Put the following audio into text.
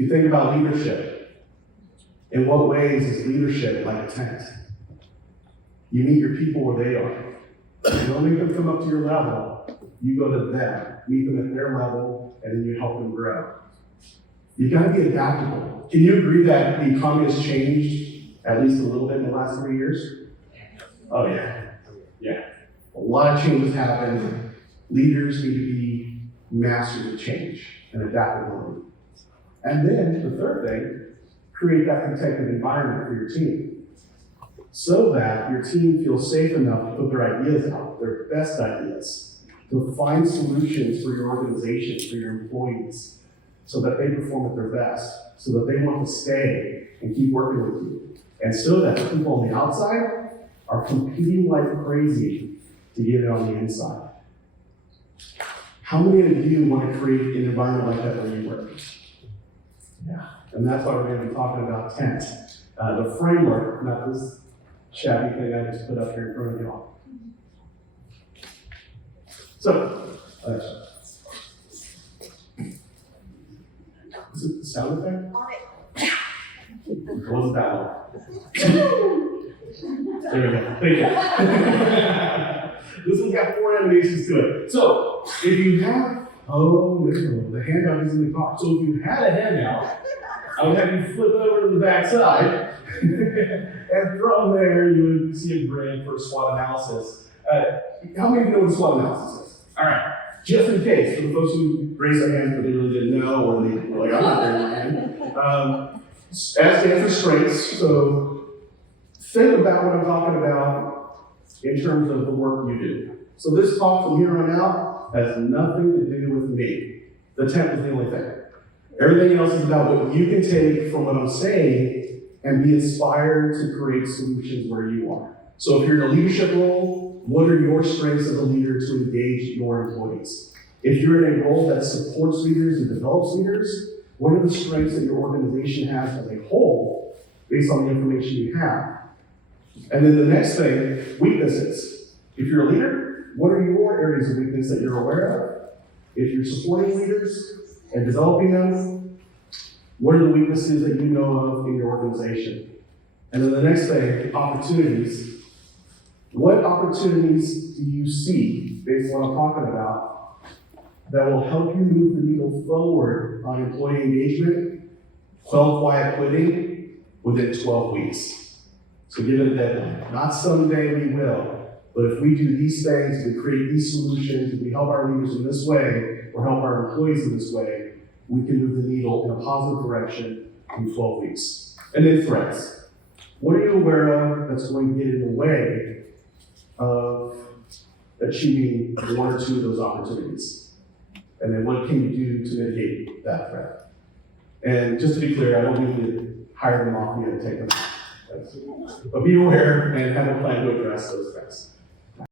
If you think about leadership, in what ways is leadership like a tent? You meet your people where they are. You don't make them come up to your level, you go to them, meet them at their level, and then you help them grow. You gotta be adaptable. Can you agree that the economy has changed at least a little bit in the last 3 years? Oh yeah, yeah. A lot of changes happened. Leaders need to be masters of change and adaptability. And then the third thing, create that protective environment for your team so that your team feels safe enough to put their ideas out, their best ideas, to find solutions for your organization, for your employees, so that they perform at their best, so that they want to stay and keep working with you. And so that the people on the outside are competing like crazy to get it on the inside. How many of you want to create an environment like that where you work? Yeah, and that's why we're going to be talking about tent. The framework, not this shabby thing I just put up here in front of you all. So, is it the sound effect? It wasn't that long. There we go. Thank you. This one's got 4 animations to it. So, if you have, the handout is in the car. So if you had a handout, I would have you flip over to the back side, and from there you would see a grid for SWOT analysis. How many of you know what a SWOT analysis is? All right, just in case, for the folks who raised their hands but they really didn't know, or they were like, I'm not raising my hand. S stands for strengths, so think about what I'm talking about in terms of the work you do. So this talk from here on out has nothing to do with me. The tent is the only thing. Everything else is about what you can take from what I'm saying and be inspired to create solutions where you are. So if you're in a leadership role, what are your strengths as a leader to engage your employees? If you're in a role that supports leaders and develops leaders, what are the strengths that your organization has as a whole based on the information you have? And then the next thing, weaknesses. If you're a leader, what are your areas of weakness that you're aware of? If you're supporting leaders and developing them, what are the weaknesses that you know of in your organization? And then the next thing, opportunities. What opportunities do you see, based on what I'm talking about, that will help you move the needle forward on employee engagement, quell quiet quitting within 12 weeks? So give it a deadline. Not someday we will, but if we do these things, we create these solutions, if we help our leaders in this way, or help our employees in this way, we can move the needle in a positive direction in 12 weeks. And then threats. What are you aware of that's going to get in the way of achieving 1 or 2 of those opportunities? And then what can you do to mitigate that threat? And just to be clear, I don't need to hire them off you to take them. But be aware and have a plan to address those threats.